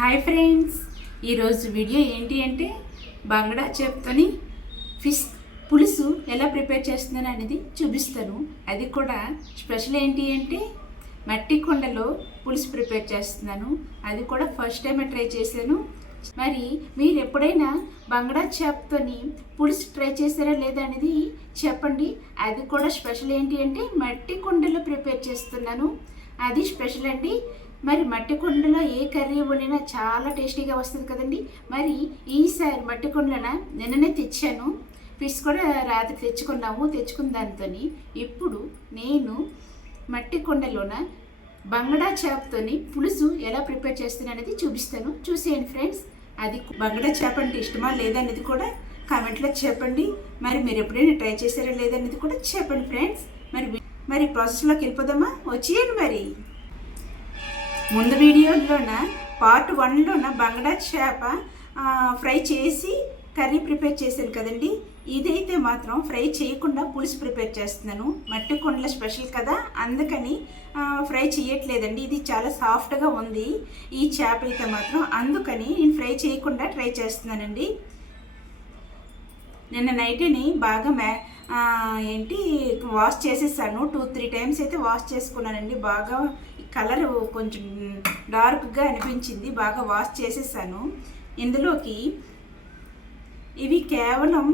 Hi friends, ఈరోజు video ఏంటి అంటే బంగడా చేపతోని ఫిష్ పులుసు ఎలా ప్రిపేర్ చేస్తున్నాను అనేది చూపిస్తాను. అది కూడా స్పెషల్ ఏంటి అంటే మట్టి కొండలో పులుసు ప్రిపేర్ చేస్తున్నాను. అది కూడా ఫస్ట్ టైం ట్రై చేశాను. మరి మీరు ఎప్పుడైనా బంగడా చేపతోని పులుసు ట్రై చేస్తారా లేదా అనేది చెప్పండి. అది కూడా స్పెషల్ ఏంటి అంటే మట్టి కొండలో ప్రిపేర్ చేస్తున్నాను. అది స్పెషల్ అండి. మరి మట్టి కుండలో ఏ కర్రీ వండినా చాలా టేస్టీగా వస్తుంది కదండి. మరి ఈసారి మట్టి కుండలోన నిన్ననే తెచ్చాను. ఫిష్ కూడా రాత్రి తెచ్చుకున్న దాంతో ఇప్పుడు నేను మట్టి కుండలోన బంగడా చేపతోని పులుసు ఎలా ప్రిపేర్ చేస్తాను అనేది చూపిస్తాను. చూసేయండి ఫ్రెండ్స్. అది బంగడా చేప అంటే ఇష్టమా లేదనేది కూడా కామెంట్లో చెప్పండి. మరి మీరు ఎప్పుడైనా ట్రై చేశారా లేదనేది కూడా చెప్పండి ఫ్రెండ్స్. మరి ప్రాసెస్లోకి వెళ్ళిపోదామా? వచ్చేయండి. మరి ముందు వీడియోలోన పార్ట్ 1లోన బంగడా చేప ఫ్రై చేసి కర్రీ ప్రిపేర్ చేశాను కదండి. ఇదైతే మాత్రం ఫ్రై చేయకుండా పులుసు ప్రిపేర్ చేస్తున్నాను. మట్టి కొండల స్పెషల్ కదా, అందుకని ఫ్రై చేయట్లేదండి. ఇది చాలా సాఫ్ట్గా ఉంది ఈ చేప అయితే మాత్రం, అందుకని నేను ఫ్రై చేయకుండా ట్రై చేస్తున్నానండి. నిన్న నైట్ని బాగా వాష్ చేసేసాను. 2-3 టైమ్స్ అయితే వాష్ చేసుకున్నానండి. బాగా కలర్ కొంచెం డార్క్గా అనిపించింది. బాగా వాష్ చేసేసాను. ఇందులోకి ఇవి కేవలం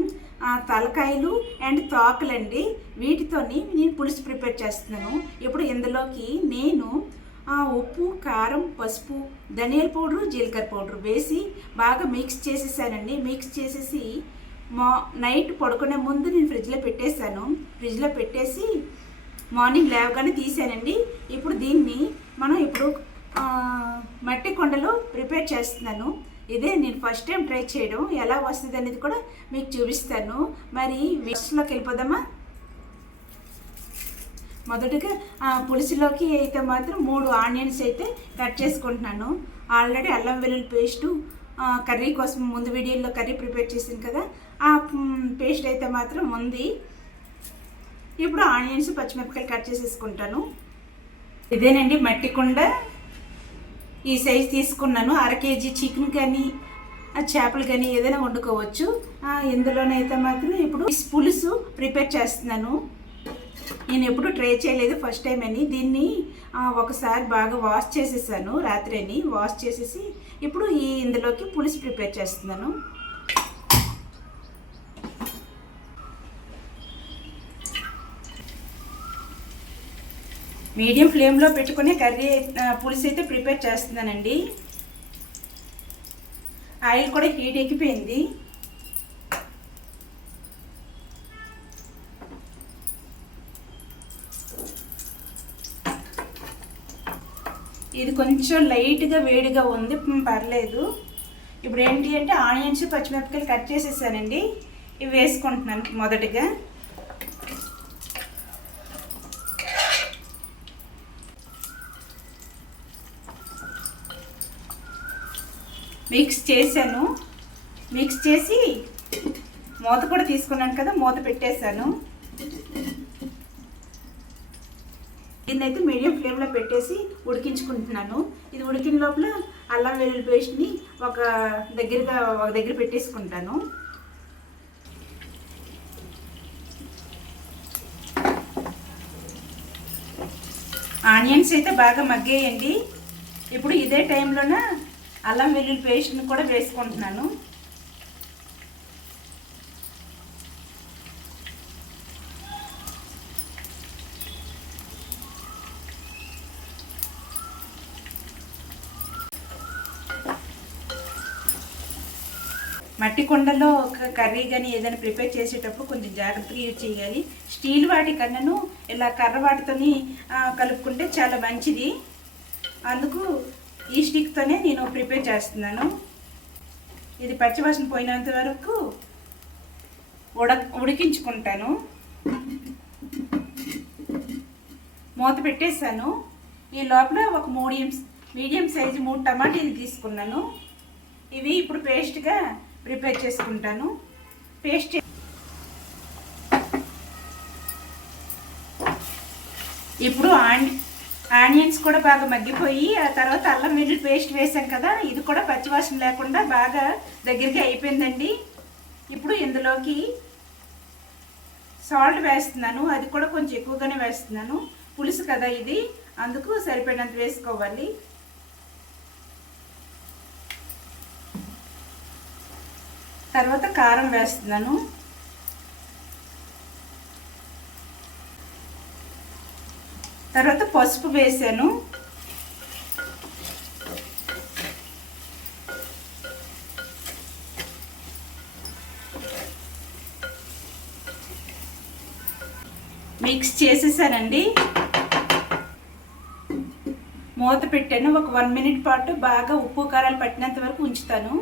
తలకాయలు అండ్ తోకలండి. వీటితోని నేను పులుసు ప్రిపేర్ చేస్తున్నాను. ఇప్పుడు ఇందులోకి నేను ఉప్పు, కారం, పసుపు, ధనియాల పౌడరు, జీలకర్ర పౌడరు వేసి బాగా మిక్స్ చేసేసానండి. మిక్స్ చేసేసి నైట్ పడుకునే ముందు నేను ఫ్రిడ్జ్లో పెట్టేసి మార్నింగ్ లేవగానే తీసానండి. ఇప్పుడు దీన్ని మనం మట్టి కొండలో ప్రిపేర్ చేస్తున్నాను. ఇదే నేను ఫస్ట్ టైం ట్రై చేయడం. ఎలా వస్తుంది అనేది కూడా మీకు చూపిస్తాను. మరి విషయంలోకి వెళ్ళిపోదామా? మొదటగా పులుసులోకి అయితే మాత్రం 3 ఆనియన్స్ అయితే కట్ చేసుకుంటున్నాను. ఆల్రెడీ అల్లం వెల్లుల్లి పేస్టు కర్రీ కోసం ముందు వీడియోలో కర్రీ ప్రిపేర్ చేసింది కదా, ఆ పేస్ట్ అయితే మాత్రం ఉంది. ఇప్పుడు ఆనియన్స్, పచ్చిమిరపకాయలు కట్ చేసేసుకుంటాను. ఇదేనండి మట్టి కుండ. ఈ సైజు తీసుకున్నాను. 1/2 కేజీ చికెన్ కానీ చేపలు కానీ ఏదైనా వండుకోవచ్చు. ఇందులోనైతే మాత్రం ఇప్పుడు పులుసు ప్రిపేర్ చేస్తున్నాను. నేను ఎప్పుడు ట్రై చేయలేదు, ఫస్ట్ టైం అని. దీన్ని ఒకసారి బాగా వాష్ చేసేసాను. రాత్రిని వాష్ చేసేసి ఇప్పుడు ఇందులోకి పులుసు ప్రిపేర్ చేస్తున్నాను. మీడియం ఫ్లేమ్లో పెట్టుకుని కర్రీ పులుసు అయితే ప్రిపేర్ చేస్తున్నానండి. ఆయిల్ కూడా హీట్ ఎక్కిపోయింది. ఇది కొంచెం లైట్గా వేడిగా ఉంది, పర్లేదు. ఇప్పుడు ఏంటి అంటే ఆనియన్స్, పచ్చిమిరపకాయలు కట్ చేసేసానండి. ఇవి వేసుకుంటున్నాను. మొదటిగా మిక్స్ చేశాను. మిక్స్ చేసి మూత కూడా తీసుకున్నాను కదా, మూత పెట్టేశాను. దీన్నైతే మీడియం ఫ్లేమ్లో పెట్టేసి ఉడికించుకుంటున్నాను. ఇది ఉడికిన లోపల అల్లం వెల్లుల్లి పేస్ట్ని ఒక దగ్గర పెట్టేసుకుంటాను. ఆనియన్స్ అయితే బాగా మగ్గేయండి. ఇప్పుడు ఇదే టైంలోన అల్లం వెల్లుల్లి పేస్ట్ని కూడా వేసుకుంటున్నాను. మట్టి కుండలో ఒక కర్రీ కానీ ఏదైనా ప్రిపేర్ చేసేటప్పుడు కొంచెం జాగ్రత్తగా యూజ్ చేయాలి. స్టీల్ వాటి కన్నాను ఇలా కర్ర వాటితోని కలుపుకుంటే చాలా మంచిది. అందుకు ఈ స్టిక్తోనే నేను ప్రిపేర్ చేస్తున్నాను. ఇది పచ్చివాసన పోయినంత వరకు ఉడికించుకుంటాను. మూత పెట్టేసాను. ఈ లోపల ఒక మీడియం సైజు 3 టమాటీలు తీసుకున్నాను. ఇవి ఇప్పుడు పేస్ట్గా ప్రిపేర్ చేసుకుంటాను. ఇప్పుడు ఆనియన్స్ కూడా బాగా మగ్గిపోయి ఆ తర్వాత అల్లం వెల్లుల్లి పేస్ట్ వేసాం కదా, ఇది కూడా పచ్చివాసన లేకుండా బాగా దగ్గరికి అయిపోయిందండి. ఇప్పుడు ఇందులోకి సాల్ట్ వేస్తున్నాను, అది కూడా కొంచెం ఎక్కువగానే వేస్తున్నాను. పులుసు కదా ఇది, అందుకు సరిపడినంత వేసుకోవాలి. తర్వాత కారం వేస్తున్నాను. తర్వాత పసుపు వేసాను. మిక్స్ చేసేసానండి. మూత పెట్టాను. ఒక 1 మినిట్ పాటు బాగా ఉప్పు కారాలు పట్టినంత వరకు ఉంచుతాను.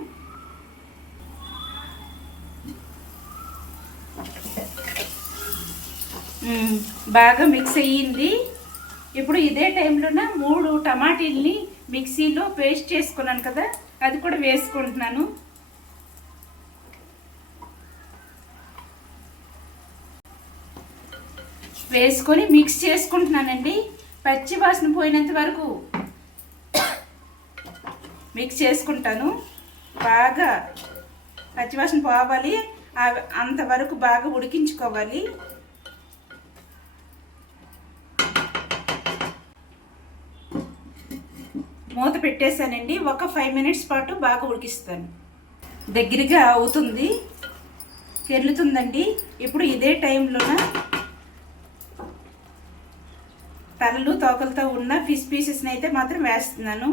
బాగా మిక్స్ అయ్యింది. ఇప్పుడు ఇదే టైంలోన 3 టమాటీల్ని మిక్సీలో పేస్ట్ చేసుకున్నాను కదా, అది కూడా వేసుకుంటున్నాను. వేసుకొని మిక్స్ చేసుకుంటున్నానండి. పచ్చి వాసన పోయినంత వరకు మిక్స్ చేసుకుంటాను. బాగా పచ్చివాసన పోవాలి, అంతవరకు బాగా ఉడికించుకోవాలి. మూత పెట్టేశానండి. ఒక 5 మినిట్స్ పాటు బాగా ఉడికిస్తాను. దగ్గరగా అవుతుంది, తెరులుతుందండి. ఇప్పుడు ఇదే టైంలోన తలలు తోకలతో ఉన్న ఫిష్ పీసెస్ని అయితే మాత్రం వేస్తున్నాను.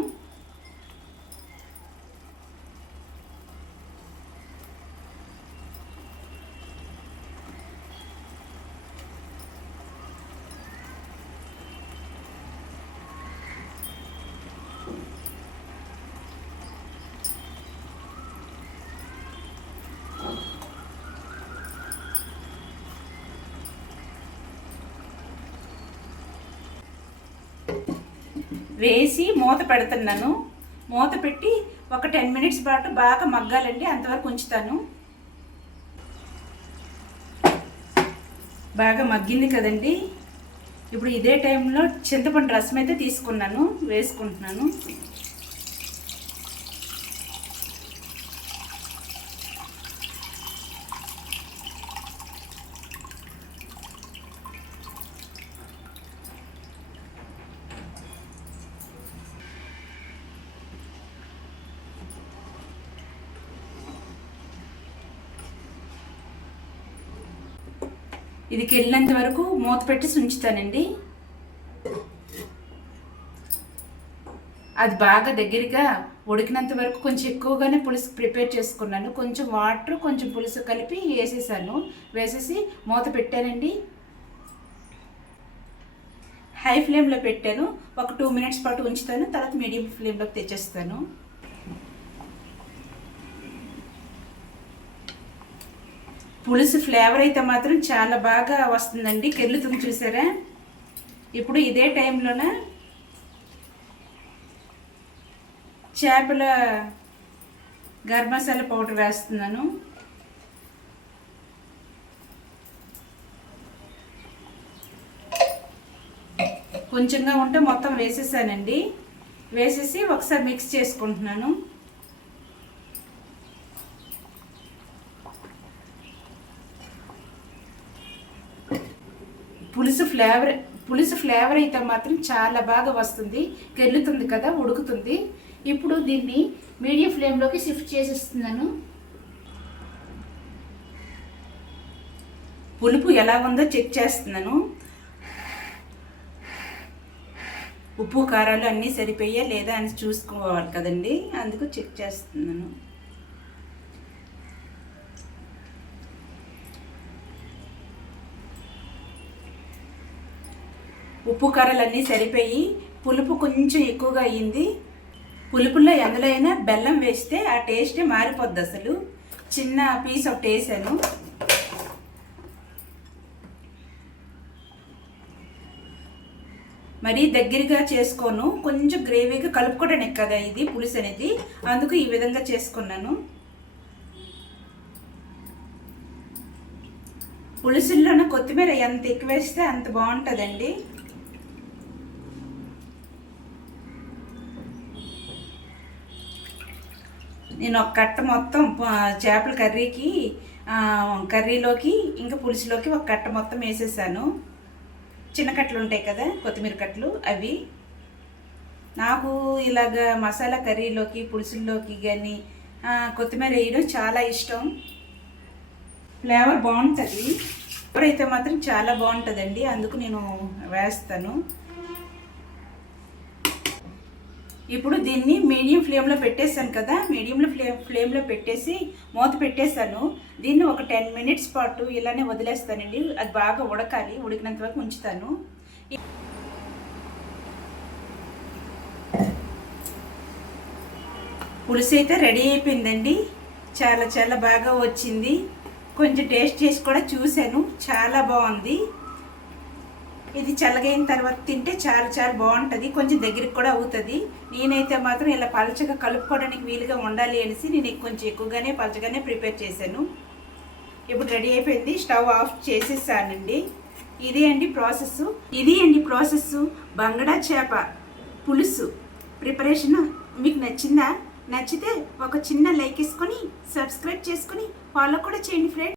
వేసి మూత పెడుతున్నాను. మూత పెట్టి ఒక 10 మినిట్స్ పాటు బాగా మగ్గాలండి, అంతవరకు ఉంచుతాను. బాగా మగ్గింది కదండి. ఇప్పుడు ఇదే టైంలో చింతపండు రసం అయితే తీసుకున్నాను, వేసుకుంటున్నాను. ఇది కెళ్ళినంత వరకు మూత పెట్టి ఉంచుతానండి. అది బాగా దగ్గరగా ఉడికినంత వరకు కొంచెం ఎక్కువగానే పులుసు ప్రిపేర్ చేసుకున్నాను. కొంచెం వాటర్ కొంచెం పులుసు కలిపి వేసేసాను. వేసేసి మూత పెట్టానండి. హై ఫ్లేమ్లో పెట్టాను. ఒక 2 మినిట్స్ పాటు ఉంచుతాను, తర్వాత మీడియం ఫ్లేమ్లోకి తెచ్చేస్తాను. పులుసు ఫ్లేవర్ అయితే మాత్రం చాలా బాగా వస్తుందండి, కెర్లుతుంది చూసారా. ఇప్పుడు ఇదే టైంలోన చేపల గరం మసాలా పౌడర్ వేస్తున్నాను. కొంచెంగా ఉంటే మొత్తం వేసేసానండి. వేసేసి ఒకసారి మిక్స్ చేసుకుంటున్నాను. పులుసు ఫ్లేవర్ అయితే మాత్రం చాలా బాగా వస్తుంది, కెర్లుతుంది కదా, ఉడుకుతుంది. ఇప్పుడు దీన్ని మీడియం ఫ్లేమ్లోకి షిఫ్ట్ చేసేస్తున్నాను. పులుపు ఎలా ఉందో చెక్ చేస్తున్నాను. ఉప్పు కారాలు అన్నీ సరిపోయా లేదా అని చూసుకోవాలి కదండి, అందుకు చెక్ చేస్తున్నాను. ఉప్పు కారాలు అన్నీ సరిపోయి పులుపు కొంచెం ఎక్కువగా అయ్యింది. పులుపులో ఎందులో అయినా బెల్లం వేస్తే ఆ టేస్టే మారిపోద్ది. అసలు చిన్న పీస్ ఒకటి వేసాను. మరీ దగ్గరగా చేసుకోను, కొంచెం గ్రేవీగా కలుపుకోవడానికి కదా ఇది పులుసు అనేది, అందుకు ఈ విధంగా చేసుకున్నాను. పులుసుల్లోనే కొత్తిమీర ఎంత ఎక్కువ వేస్తే అంత బాగుంటుందండి. నేను ఒక కట్ట మొత్తం చేపల కర్రీలోకి ఇంకా పులుసులోకి ఒక కట్ట మొత్తం వేసేసాను. చిన్న కట్టలు ఉంటాయి కదా, కొత్తిమీర కట్టలు, అవి. నాకు ఇలాగ మసాలా కర్రీలోకి పులుసుల్లోకి కానీ కొత్తిమీర వేయడం చాలా ఇష్టం. ఫ్లేవర్ బాగుంటుంది. ఫ్లేవర్ అయితే మాత్రం చాలా బాగుంటుందండి, అందుకు నేను వేస్తాను. ఇప్పుడు దీన్ని మీడియం ఫ్లేమ్లో పెట్టేసాను కదా, ఫ్లేమ్లో పెట్టేసి మూత పెట్టేసాను. దీన్ని ఒక 10 మినిట్స్ పాటు ఇలానే వదిలేస్తానండి. అది బాగా ఉడకాలి, ఉడికినంత వరకు ఉంచుతాను. పులుసు అయితే రెడీ అయిపోయిందండి. చాలా చాలా బాగా వచ్చింది. కొంచెం టేస్ట్ చేసి కూడా చూశాను, చాలా బాగుంది. ఇది చల్లగైన తర్వాత తింటే చాలా చాలా బాగుంటుంది, కొంచెం దగ్గరికి కూడా అవుతుంది. నేనైతే మాత్రం ఇలా పలచగా కలుపుకోవడానికి వీలుగా ఉండాలి అనేసి నేను కొంచెం ఎక్కువగానే పలచగానే ప్రిపేర్ చేశాను. ఇప్పుడు రెడీ అయిపోయింది, స్టవ్ ఆఫ్ చేసేసానండి. ఇదే అండి ప్రాసెస్. బంగడా చేప పులుసు ప్రిపరేషన్ మీకు నచ్చిందా? నచ్చితే ఒక చిన్న లైక్ వేసుకొని సబ్స్క్రైబ్ చేసుకొని ఫాలో కూడా చేయండి ఫ్రెండ్స్.